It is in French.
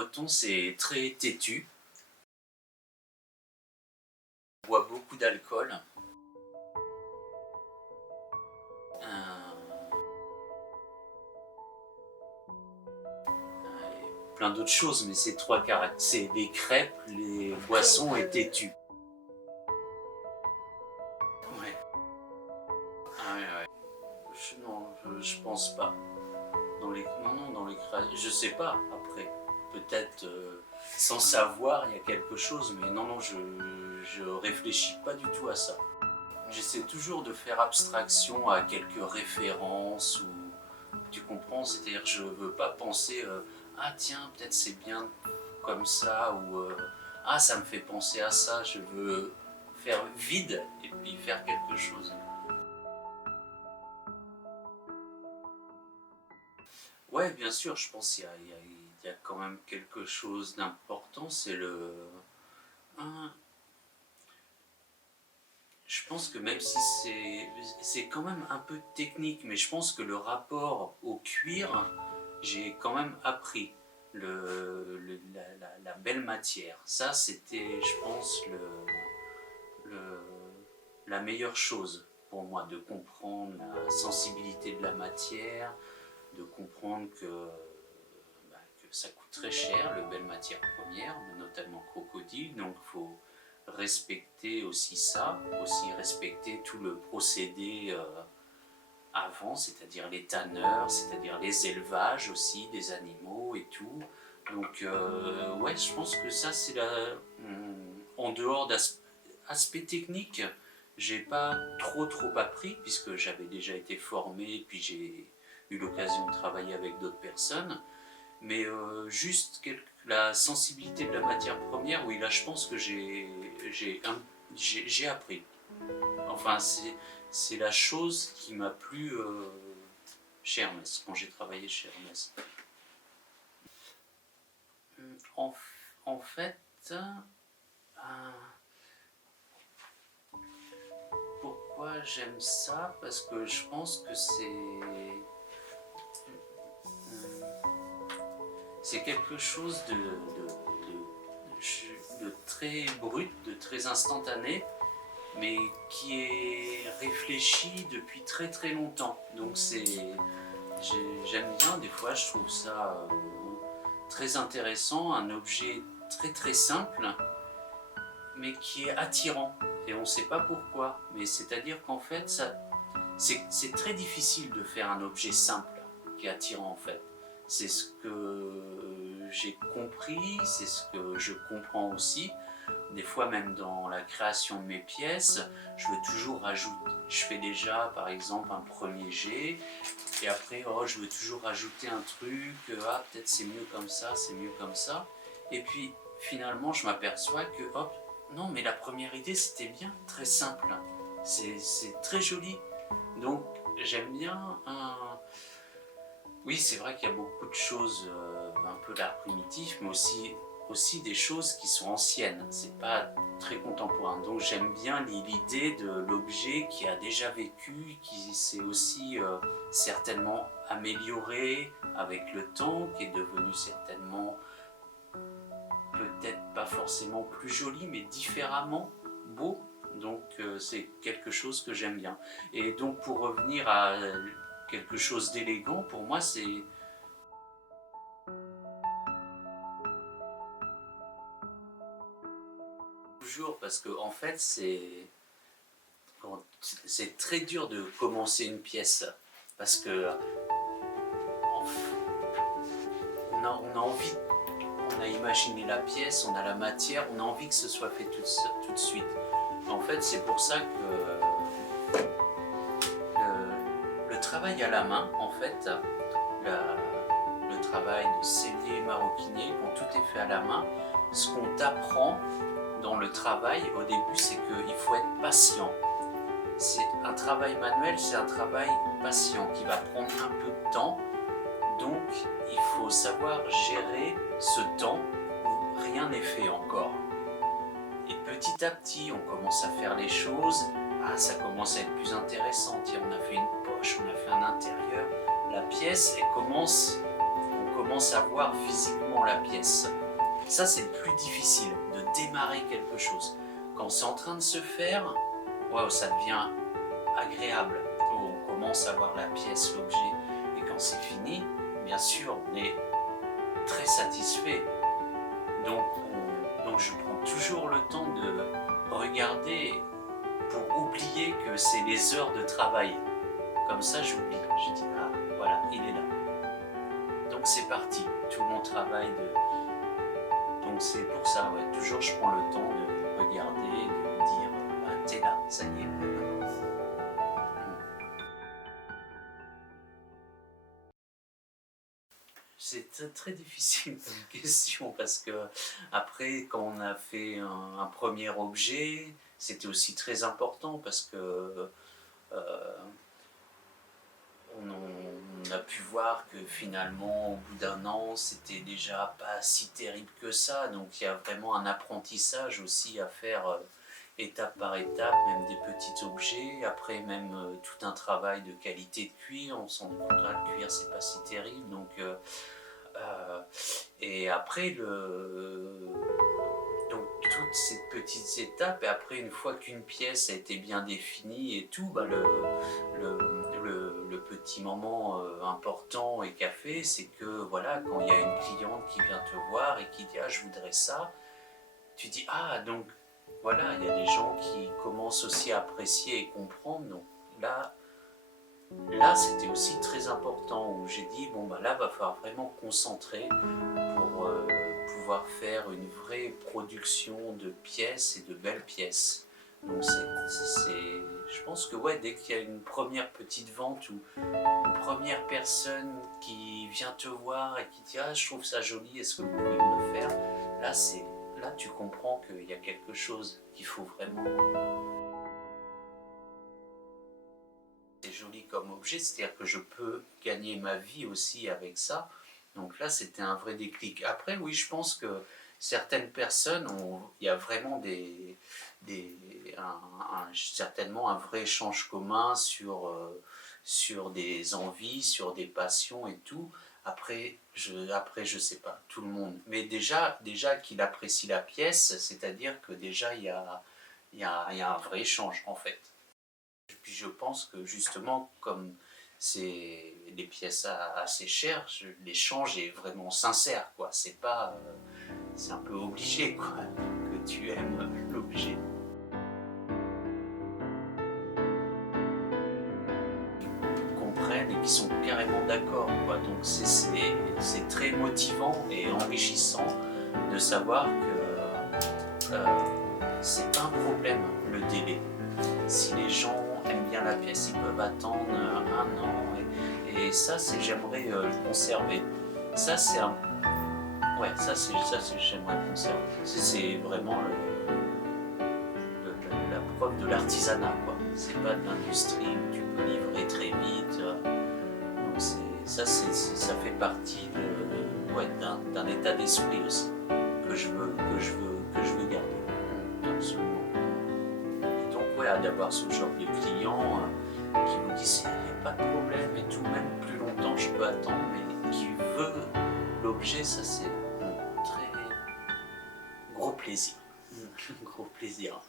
Breton, c'est très têtu. On boit beaucoup d'alcool. Plein d'autres choses, mais c'est trois caractères. C'est les crêpes, les boissons et têtu. Ouais. Ah ouais. Je pense pas. Dans les créations, je sais pas après. Peut-être sans savoir, il y a quelque chose, mais non, je réfléchis pas du tout à ça. J'essaie toujours de faire abstraction à quelques références ou tu comprends, c'est-à-dire je veux pas penser ah tiens peut-être c'est bien comme ça ou ah ça me fait penser à ça. Je veux faire vide et puis faire quelque chose. Ouais, bien sûr, je pense qu'il y a quand même quelque chose d'important, c'est le... Je pense que même si c'est quand même un peu technique, mais je pense que le rapport au cuir, j'ai quand même appris la belle matière. Ça, c'était, je pense, la meilleure chose pour moi, de comprendre la sensibilité de la matière, de comprendre que ça coûte très cher, le belle matière première, notamment crocodile, donc il faut respecter aussi ça, aussi respecter tout le procédé avant, c'est-à-dire les tanneurs, c'est-à-dire les élevages aussi des animaux et tout. Donc ouais, je pense que ça c'est en dehors d'aspect technique, j'ai pas trop appris puisque j'avais déjà été formé puis j'ai eu l'occasion de travailler avec d'autres personnes. Mais juste la sensibilité de la matière première, oui, là je pense que j'ai appris. Enfin, c'est la chose qui m'a plu chez Hermès, quand j'ai travaillé chez Hermès. En fait, pourquoi j'aime ça? Parce que je pense que c'est quelque chose de très brut, de très instantané, mais qui est réfléchi depuis très longtemps. Donc j'aime bien, des fois je trouve ça très intéressant, un objet très simple, mais qui est attirant. Et on ne sait pas pourquoi, mais c'est-à-dire qu'en fait, c'est très difficile de faire un objet simple qui est attirant en fait. C'est ce que j'ai compris, c'est ce que je comprends aussi. Des fois même dans la création de mes pièces, je veux toujours rajouter. Je fais déjà par exemple un premier jet, et après je veux toujours rajouter un truc, ah peut-être c'est mieux comme ça, c'est mieux comme ça. Et puis finalement je m'aperçois que hop, non mais la première idée c'était bien, très simple. C'est très joli. Donc j'aime bien Oui, c'est vrai qu'il y a beaucoup de choses, un peu d'art primitif, mais aussi des choses qui sont anciennes. C'est pas très contemporain. Donc j'aime bien l'idée de l'objet qui a déjà vécu, qui s'est aussi certainement amélioré avec le temps, qui est devenu certainement peut-être pas forcément plus joli, mais différemment beau. Donc c'est quelque chose que j'aime bien. Et donc pour revenir à quelque chose d'élégant, pour moi c'est toujours parce que en fait c'est très dur de commencer une pièce parce que on a envie, on a imaginé la pièce, on a la matière, on a envie que ce soit fait tout de suite. En fait c'est pour ça que le travail à la main, en fait, le travail de sellier maroquinier, quand tout est fait à la main, ce qu'on t'apprend dans le travail au début, c'est qu'il faut être patient. C'est un travail manuel, c'est un travail patient qui va prendre un peu de temps. Donc, il faut savoir gérer ce temps où rien n'est fait encore. Et petit à petit, on commence à faire les choses. Ah, ça commence à être plus intéressant. Tiens, on a fait une poche, on a fait un intérieur. La pièce, on commence commence à voir physiquement la pièce. Ça, c'est le plus difficile, de démarrer quelque chose. Quand c'est en train de se faire, wow, ça devient agréable. On commence à voir la pièce, l'objet, et quand c'est fini, bien sûr, on est très satisfait. Donc je prends toujours le temps de regarder pour oublier que c'est les heures de travail. Comme ça, j'oublie. Je dis, ah, voilà, il est là. Donc c'est parti, tout mon travail de... Donc c'est pour ça, ouais, toujours je prends le temps de regarder, de me dire, ah, t'es là, ça y est. C'est très difficile comme question parce que après quand on a fait un premier objet, c'était aussi très important parce que euh, on a pu voir que finalement au bout d'un an c'était déjà pas si terrible que ça, donc il y a vraiment un apprentissage aussi à faire étape par étape, même des petits objets, après même tout un travail de qualité de cuir, on s'en rend compte, le cuir c'est pas si terrible, donc et après, donc toutes ces petites étapes, et après une fois qu'une pièce a été bien définie et tout, bah le petit moment important et café, c'est que voilà, quand il y a une cliente qui vient te voir et qui dit « Ah, je voudrais ça », tu dis « Ah, donc voilà, il y a des gens qui commencent aussi à apprécier et comprendre », donc là, c'était aussi très important où j'ai dit bon bah là va falloir vraiment concentrer pour pouvoir faire une vraie production de pièces et de belles pièces. Donc je pense que ouais, dès qu'il y a une première petite vente ou une première personne qui vient te voir et qui dit ah je trouve ça joli, est-ce que vous pouvez me le faire, là tu comprends qu'il y a quelque chose qu'il faut vraiment. C'est joli comme objet, c'est-à-dire que je peux gagner ma vie aussi avec ça. Donc là, c'était un vrai déclic. Après, oui, je pense que certaines personnes, il y a vraiment certainement un vrai échange commun sur des envies, sur des passions et tout. Après, je sais pas, tout le monde. Mais déjà qu'il apprécie la pièce, c'est-à-dire que déjà, il y a un vrai échange, en fait. Puis je pense que justement, comme c'est des pièces assez chères, l'échange est vraiment sincère, quoi. C'est pas, c'est un peu obligé, quoi, que tu aimes l'objet. Qui comprennent et qui sont carrément d'accord, quoi. Donc c'est très motivant et enrichissant de savoir que c'est pas un problème le délai. Si les gens aiment bien la pièce, ils peuvent attendre un an et ça j'aimerais le conserver. Ça c'est un... Ouais, j'aimerais le conserver. C'est vraiment la preuve de l'artisanat, quoi. C'est pas de l'industrie où tu peux livrer très vite. Donc ça fait partie ouais, d'un état d'esprit aussi que je veux garder. Absolument. Voilà, d'avoir ce genre de client qui vous dit il n'y a pas de problème et tout, même plus longtemps je peux attendre, mais qui veut l'objet, ça c'est un très gros plaisir. Gros plaisir.